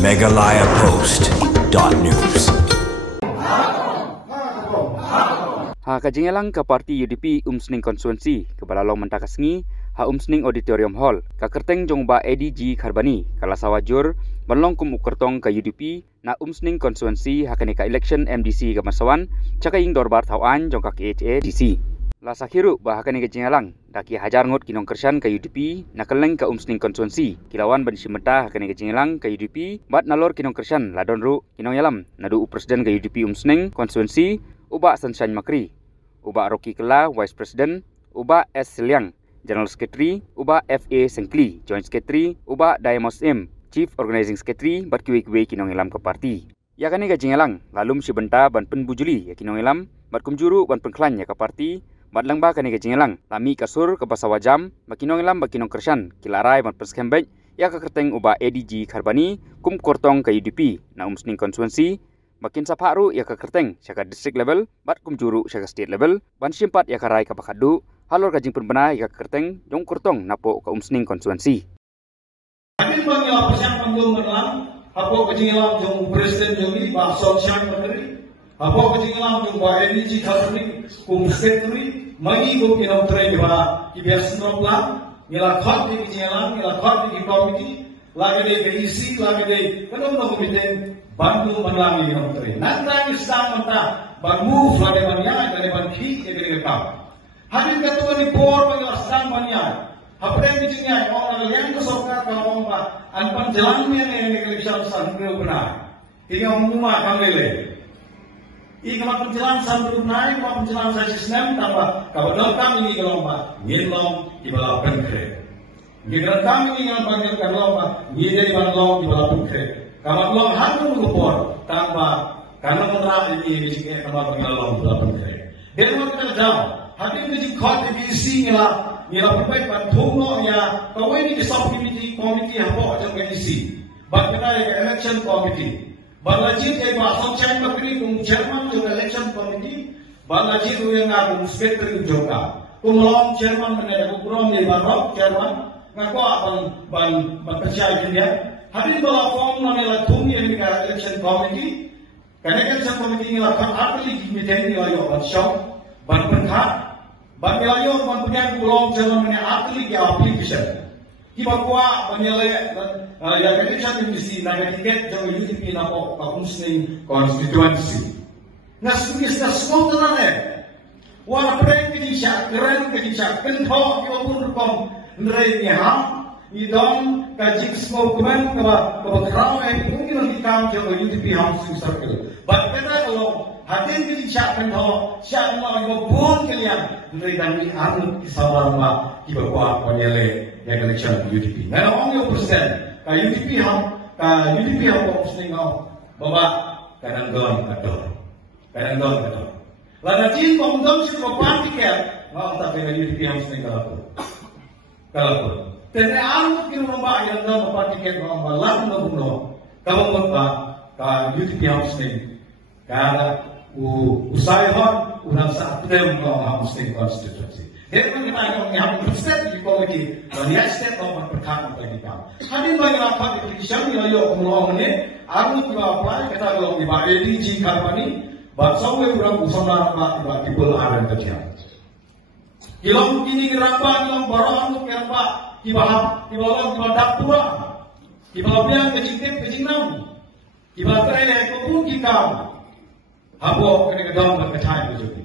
megalayapost.news. Kajingelang ke parti UDP Umsning konstituensi ke Balalong Mentakasngi Umsning Auditorium Hall ka kerteng jongba ADG Kharbani kala sawajur balong kum ukertong ke UDP na Umsning konstituensi hakani ka election MDC ke Masawan cakaing dorbar thawan jong ka KHA DC la sakhiru bahakani ke jingalang daki hajar ngot kinong kersan ke UDP na keleng ke Umsning konstituensi kilawan ban simeta hakani ke jingalang ke UDP bat nalor kinong kersan la donru kinong yalam nadu presiden ke UDP Umsning konstituensi uba Sunshine Makri, uba Rocky Kela Vice President, uba S Seliang General Secretary, uba FA Sengkli Joint Secretary, uba Dayamos M Chief Organizing Secretary bat kiwe-kiwe kinong ilam ke parti. Ya kani ka jingalang lalum si benta ban pen bujuli ya kinong ilam bat kumjuru ban penklan ya ke parti. Bat langba kani ka jingalang lami kasur ke basawajam makinong ilam bakinong kersan kilarai ban perskembek ya ke kerteng uba ADG Kharbani kum kortong ke UDP na Umsning konstituensi. Makin sapharu ya ke kerteng syaka district level bat kumjuru syaka state level ban simpat ya karai ka bakadu halor kajing penbena ya ke kerteng jong kortong napo ke Umsning konstituensi. Hakim bagi lapisan panggung menelang hapo kajing ilam jong presiden jong ni ba Sunshine Makri hapo kajing ilam jong ba ADG Kharbani kum secretary magi go kinau trai ba kibias nopla ngila khot di kajing ilam ngila khot di komiti lagi de isi lagi de kanong komite Bantu mengalami yang menteri. Nanti sedang mentah bangu lagi banyak dari banki ke dekat. Hari ketua di bor penjelasan banyak. Apa yang dijinya orang yang kesokat kalau orang anpan jalannya yang kelihatan sambil benar. Ini umumnya kami le. Ini kalau penjelasan sambil benar, kalau penjelasan saya sistem tambah. Kalau kami ini kalau ngilong di bawah penkre. Jika kami yang panggil kalau ngidai banglong di bawah penkre. Kalau belum hantu ngupor tanpa karena menerap ini jika kalau pengalong belum kere. Dia mau jauh. Hati ini jika divisi nila perbaik bantuno ya kau ini di sub komiti apa aja divisi. Bagaimana election committee. Balajit ke bahasa China Makri kum chairman tu election committee. Balajit tu yang aku secretary juga. Kumlong chairman menjadi ukuran di barok chairman. Ngaku ban percaya dia. Hari kalau form namanya thumi yang kita election committee, karena election committee ini lakukan arti di media ini lalu ban show, ban perkah, ban lalu ban punya pulau jalan punya arti dia application. Kita kuat banyak yang election committee naga tiket jauh UDP napa Umsning konstituensi. Nasi semua tenang Wala pren kejisa, keren kejisa, kentok kita pun kom nerenya. Idong kajik semua kuman kebetulan ini mungkin nanti kami coba UDP Housing Circle. Bagaimana kalau hati ini siapkan tahu siapa yang pun kalian dari kami anu kisah lama di bawah penyele yang election UDP. Nah, orang yang persen UDP Umsning bawa kadang-kadang kadang. Lalu jin pemudang sih bawa tiket, nggak tak dengan UDP Umsning kalau Tene anu kira lomba yang dalam partiket lomba lalu nggak kalau lomba ka UDP Umsning karena usaha udah saat dem lomba Umsning konstitusi. Dia mengenai yang persen di komiti banyak step lomba perkara bagi kami. Hari bagi apa di sini lalu ngomong ini anu juga apa kita kalau di ADG Kharbani bahasa we kurang usaha apa di bulan kerja. Kilom kini geraba kilom baru untuk kerba di bawah dapura, di bawah yang kecil nam, di bawah terakhir kau kita, habo kena kedong berkecai begitu.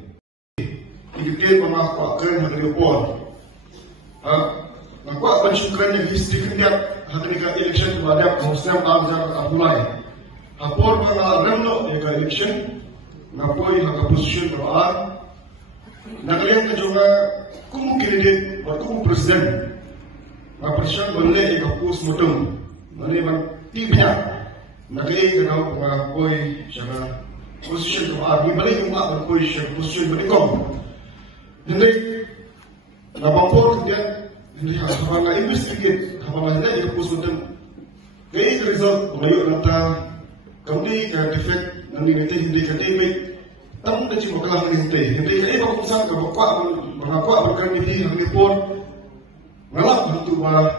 Kita pemakaian hari report, nakwa pensyukuran yang history kerja hari election kepada Muslim Abjad Abdullah. Hapor pengalam lo yang election, ngapoi hak position berada. Nakalian juga kum kandidat, kum presiden. Presiden boleh ikut mutum, boleh tiba. Nagai kenal pengakui siapa posisi tu boleh umat berkui siapa posisi berikut. Jadi, lapor dia, jadi kalau investigate, kalau ada ikut mutum, kaya result mengayu nata, kami ke defect nanti hindi kademik, tamu tak cuma kelam hindi kalau misal kalau kuat berkan ini hangi pun ngalap hantu bah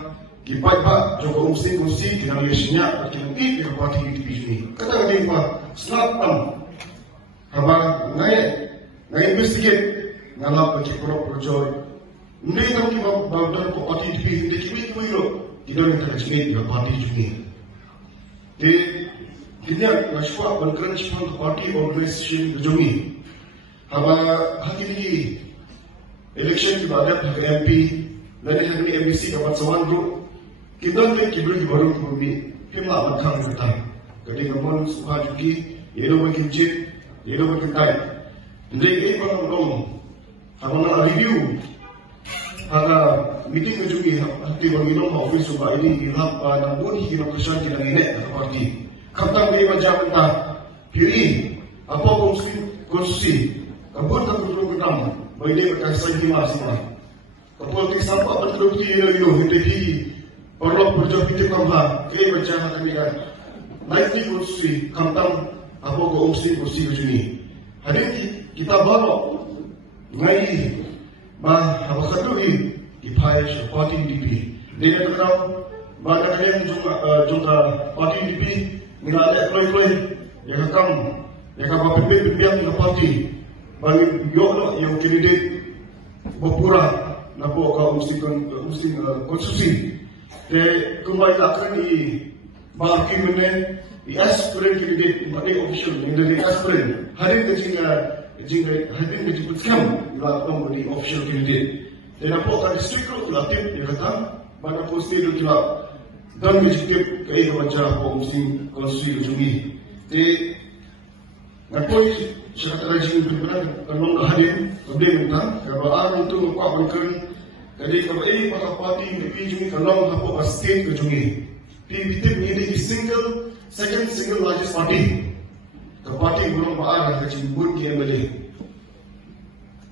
Kipai ba Joko Umsing Kursi di dalam Yesinya berkini ke parti UDP ini. Kata kata ba selatan haba ngai investigate ngalap bagi pro-joy. Ndai tam ki ba dan ko parti UDP hindi kimi lo di dalam terkini ke parti ini. Di dunia nasional berkelanjutan parti organisasi Jumi. Haba hati ini election ki ba ada MP dan ini MBC dapat sawan group. Kita ni kibru baru kami, kita makan kita. Jadi kamu suka juga, yelo makin cip, yelo makin kaya. Jadi apa orang, kamu nak review, ada meeting juga, hati bagi orang office suka ini, hilap, nampun, kita kesan kita ini parti. Kapten dia macam kita, pilih apa konstitusi, kabur tak betul kita, bagi dia berkaitan lima semua. Kapol kita apa betul betul yelo hindi. Perlu berjuang hidup kamlah, kaya berjalan kami kan. Naik di kursi, kamtang, apa ko umsi kursi begini. Hari ini kita bawa, ngai, bah, apa satu ini, ipaya parti UDP. Dia terkenal, banyak kalian juga parti UDP, mengalami kloi-kloi, yang akan, yang apa pimpinan di parti, bagi yolo yang kandidat berpura, nabo ka umsi konstitusi. Ke kembali akan di bagi mana di aspiran kandidat pada official menjadi aspiran hari ini hari ini disebutkan dalam di official kandidat dan apa akan district relatif dia kata pada posisi itu juga dan dijadikan kaya wajah komisi konstitusi Jumi. Jadi napoi syarikat rajin berperan kalau hadir lebih tentang kalau orang itu mengkuatkan. Jadi kalau ini pada parti UDP Jumi kalau apa state ke Jumi, PBT menjadi second single largest party. The party belum ada kecil pun kian balik.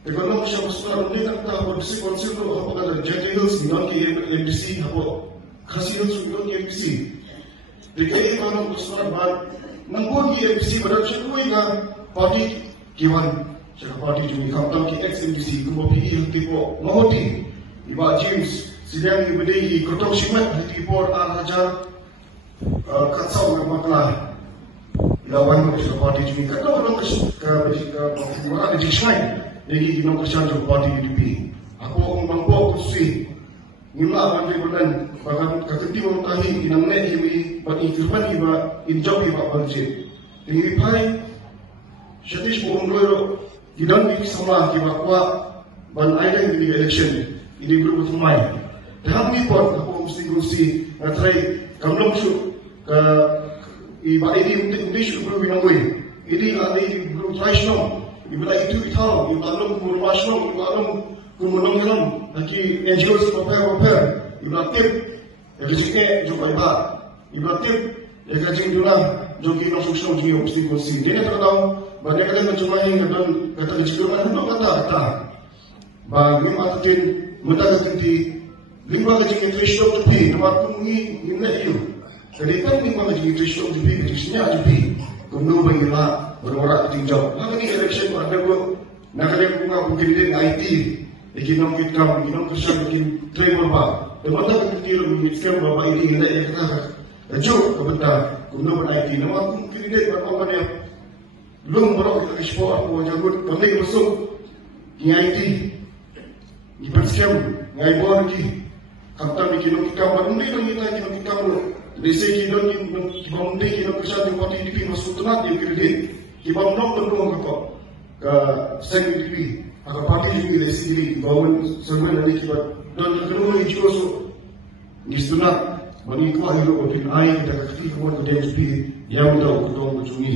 Kalau macam sekarang ini tak tahu bisi konsep tu apa kata Jet Eagles dengan MDC apa khasiat dengan MDC. Jadi kalau sekarang nampun MDC pada macam ni kan parti kiwan, cakap parti Jumi kalau kita MDC kumpulan PE tipo mahoti. Iba James sidang ibadi kotok simat di Tipor Raja katsau makna lawan ke parti Jumi kata orang ke mana di China lagi kita kerja untuk parti UDP aku mampu kursi nila bandai bulan bahkan ketika mengetahui dinamnya ini bagi firman iba injau iba budget tinggi pai setiap umroh tidak sama iba kuat ban ada di election ini berubah semai. Dalam ni pun aku mesti try kalau masuk ke ibadah ini untuk berubah binangui. Ini ada di berubah tradisional. Ibadah itu tahu. Ibadah kumulasional. Ibadah kumulangkalam. Lagi NGO prepare. Ibadah tip. Yang disini juga ibadah. Ibadah tip. Yang kajian juga jogi langsung juga mesti. Dia tak tahu. Banyak kali macam mana kata disini untuk kata. Bagi matakin mudah terjadi lima kecil threshold tepi tempat pungi minat itu. Jadi kan lima kecil threshold tepi kecilnya tepi. Kemudian bagilah berwarak tinjau. Nah ini election ada buat nak ada bunga mungkin dia IT. Ikinam kita ikinam kerja bikin train berapa. Tempat tak kecil mungkin berapa ini minat yang kata. Jauh kebetul. Kemudian ber IT. Nama mungkin dia berapa banyak. Belum berapa kita ekspor apa jagut. Kami masuk di IT. Ibarat ngai bor ki kapten bikin kita bangun ni kita kita desa kita ni bangun kita kerja di parti UDP masuk tenat yang kredit kita nak tolong apa ke sen UDP atau parti UDP desa ini bangun semua nanti kita dan kedua ini juga so ni tenat bagi kuah hidup orang lain kita ketika kita ke DSP yang tahu kita macam ni.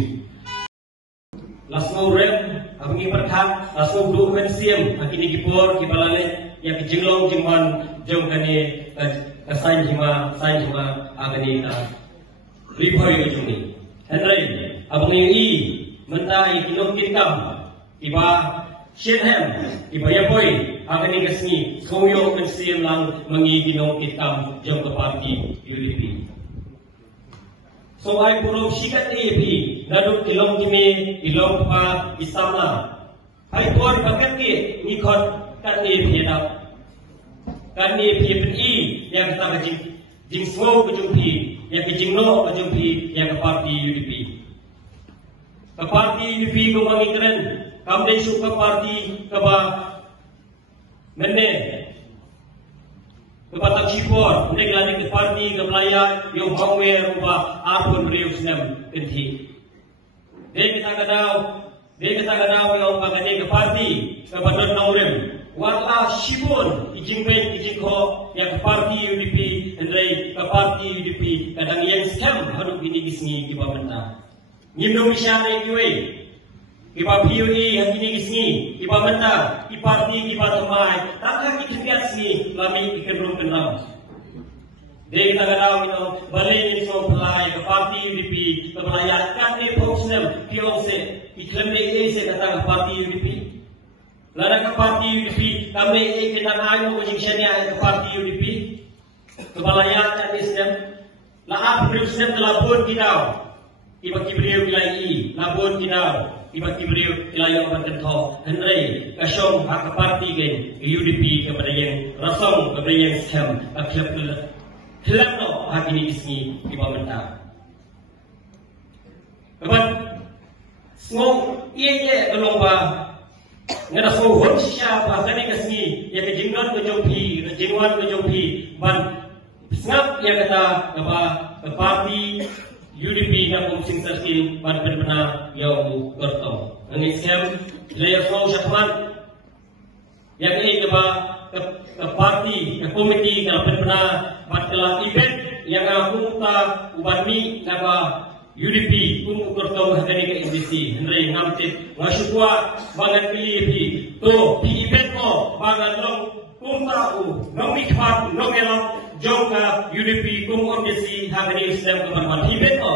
Lasmo rem, abang pertah, lasmo dua pensiam, akhirnya kipor, kipalane, yang jenglong jengman, jeng kani, sain hima, agani ta, riboy kecuni. Henry, abang ini, mentai kilom kitam, iba shenham, iba yapoy, agani kesni, koyo pensiam lang mengi kilom kitam, jeng ke parti UDP. So ay puro sikat AP, naduk ilong kini, ilong pa isama. Ay tuan paket ki, nikot kan AP yadap. Kan AP pen I, yang kita kajing jing slow ke jumpi yang ke jing no ke jumpi yang ke parti UDP ke parti UDP ko mangikren kam dei su ke parti ke ba menne ke batak cipor nek lagi ke parti ke Melaya yo hawer ba apun beliau senam enti dei kita kadau yo pagade ke parti ke badan naurem wala shibun ijingpen ijingko yang ke parti UDP andai ke parti UDP kadang yang scam harus gini-gini di bawah Indonesia legiwe iba PUE yang gini-gini di bawah di parti di bawah mai tak kita lihat sini lami ikan kenal dia kita kadang balik so pelai ke parti UDP ke melayakan di Posnem POC iklan ini saya datang ke parti UDP Lada ke parti UDP, kami kita ngayu kejingsanya ke parti UDP, kebalayan dan Islam. Lahat Islam labun kita, iba kibriu kilai, labun kita, iba kibriu kilai orang kentau. Henry kasyong hak ke parti gen UDP kepada yang rasong kepada yang Islam, akhirnya hilang no hak ini isni iba mentah. Kemudian semua ia kelomba ngada so hon siapa tadi kasni ya ke jinggan ke jompi ke jingwan ke jompi ban snap ya kata apa ke parti UDP na kumsing sarkin ban benar yau bertau ini scam layer so syafman yang ini ke parti ke komiti ke benar ban telah event yang aku ta ubani napa UDP kung bertau hari ke NDC Henry namtit ngasukwa bangan pilih to di event ko bangan long kung tahu nong ikhat nong elong jong ka UDP kung NDC hari Islam ke ban event ko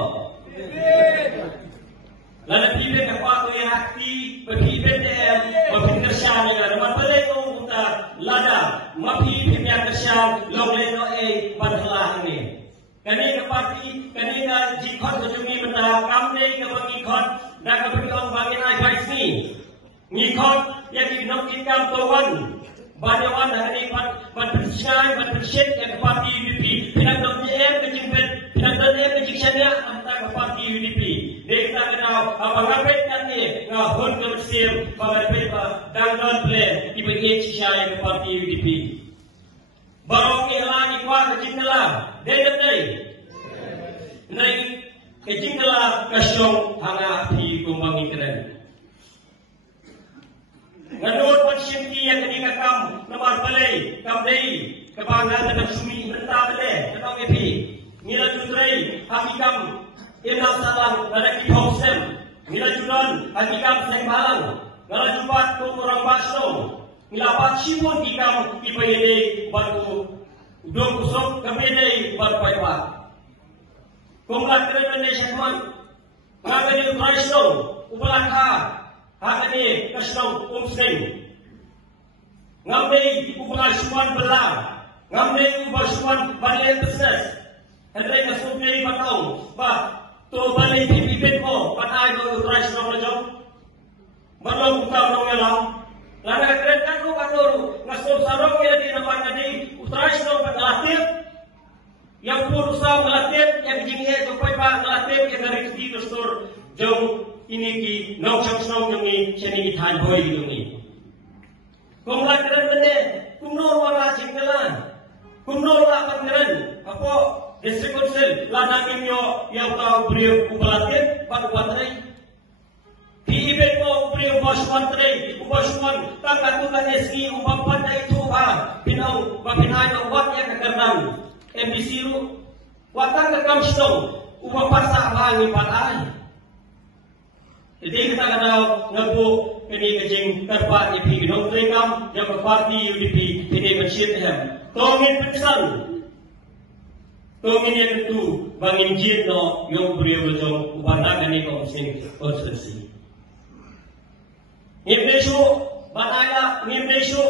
lalu event apa to yang akti event dem pembersihan negara man pale ko unta lada mapi pembersihan long leno padlah ini kanina parti kanina jikot kejungi benda kamne ke mengikot dan keberkong bagi advice ni ngikot yang dinok ikam tuan badawan hari ban bersiai yang parti UDP pinang DM kejimpet pinang DM kejiksanya antara parti UDP dia kita kenal abang rapet kan ni ngahun kebersih bangapet dangdon play ibu siai parti UDP barong lagi kuat kejingkelah day nai kejingkelah kasyong hanga api kumbangi keren ngadot pensyenti yang ketika kam namar balai kam day kebanggaan dan sumi mentah balai ketong epi nila jutrai haki kam inal salang nada kiphausem nila judan haki kam sehbalang nala jubat kurang basno Milapat sibun ikam ipayede batu udong kusok kamede batu paypa. Kongkat keren Indonesia teman, ngakani Ukraisno upalaka, hakani kasno umseng. Ngamdei upalasuan belar, ngamdei upalasuan balik besar. Henry kasubdei batau, bah to balik pipipit ko patay ko Ukraisno lajong. Balong utaw nong elang. Lada keren kan ko kanoro ngasob sarong ya di naman tadi Ukraisno paglatip yang puro sa nglatip yang jinghe to pay pa nglatip yang dari di store jong ini ki no chance no ngi cheni ithan hoy ni kung la keren bende kumno wala jinggalan kumno la keren apo district council lada kimyo yang tau beliau upalatip pagwatray Ibe ko priyo basmantri ubasman takatukan SI upapan na itu binaw babinay ng wat yang kagandang MBC ru watang kakamstong upapasa hangi patay jadi kita kenal ngapu ini kejing terpa ipi ginong tringam yang parti UDP ini mensyit hem tongin pensan tongin yang itu bangin jin no yung priyo bejong upandagan ni komsing konstitusi Nimdesu bataya nimdesu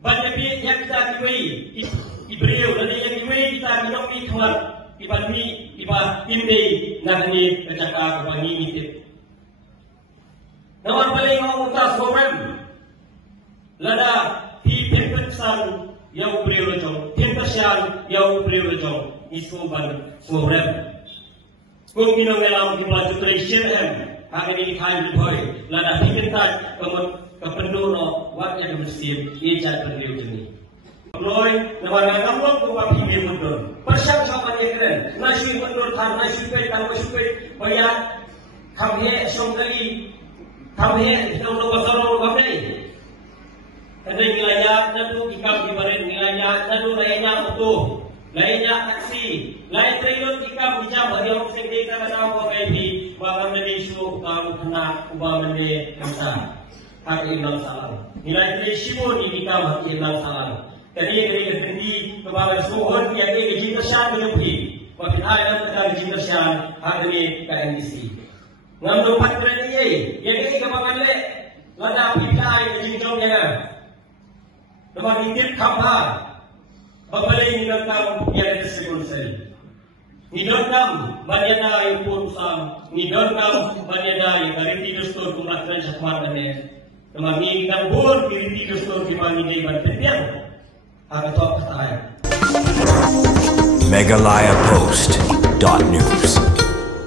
banabi yang kita kiwei ibreu dan yang kiwei kita minum ikhwan ibadmi iba timbe nagani kacaka kabani mitip nawar paling mau utas program lada di pensan yang ibreu lojong Persian yang beliau jauh isu ban sorem. Kung minong elam di baju tradition hari ini kain diboy lada diminta kependuno waktu yang bersih ia beliau jenis. Loy nama kamu kuat hingga mundur. Persian sama dia keren. Nasi mundur kan nasi pet kan nasi pet bayar kami songkali kami kita lo kami. Ada wilayah tentu ikam diberi wilayah tentu lainnya utuh, lainnya taksi, lain triliun ikam bijak bagi orang sekde kita tahu apa ini bahkan Malaysia kamu kena ubah menjadi besar hak imbang salam. Nilai triliun di ikam hak imbang salam. Jadi ketika kepada suhun yang gaji tersian menyupi, waktu ada gaji tersian hari KNDC. Ngambil 4 triliun ini, yang ini kebangan le, lada pipai jinjongnya. Nama indir kapal, babalik nidokam yang tersebut. Nidokam banyada yang putusam, nidokam banyada yang dari tiga stor kumpulan satuan dan nama nidokam bor dari tiga stor di mana dia berpindah. Agak top kata. Megalayapost.news